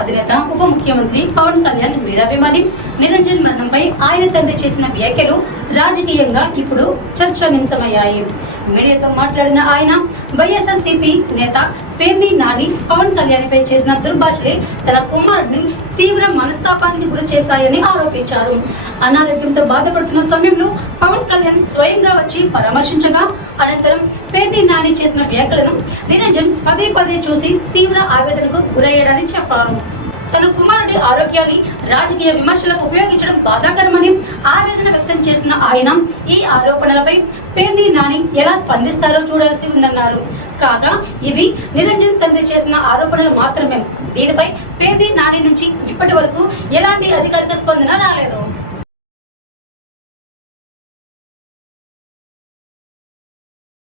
అధినేత ఉప ముఖ్యమంత్రి పవన్ కళ్యాణ్ వీరాభిమాని నిరంజన్ మరణంపై ఆయన తండ్రి చేసిన వ్యాఖ్యలు రాజకీయంగా ఇప్పుడు చర్చనీయాంశమయ్యాయి. మీడియాతో మాట్లాడిన ఆయన వైఎస్ఆర్సీపీ నేత పేర్ని నాని పవన్ కళ్యాణ్ పై చేసిన దుర్భాషలే తన కుమారుడిని తీవ్ర మనస్తాపానికి గురి చేశాయని ఆరోపించారు. అనారోగ్యంతో బాధపడుతున్న సమయంలో పవన్ కళ్యాణ్ స్వయంగా వచ్చి పరామర్శించగా అనంతరం పేర్ని నాని చేసిన వ్యాఖ్యలను నిరంజన్ పదే పదే చూసి తీవ్ర ఆవేదనకు గురయ్యాడని చెప్పారు. తన కుమారుడి ఆరోగ్యాన్ని రాజకీయ విమర్శలకు ఉపయోగించడం బాధాకరమని ఆవేదన వ్యక్తం చేసిన ఆయన ఈ ఆరోపణలపై పేర్ని నాని ఎలా స్పందిస్తారో చూడాల్సి ఉందన్నారు. కాగా ఇవి నిరంజన్ తండ్రి చేసిన ఆరోపణలు మాత్రమే. దీనిపై పేర్ని నాని నుంచి ఇప్పటి వరకు ఎలాంటి అధికారిక స్పందన రాలేదు.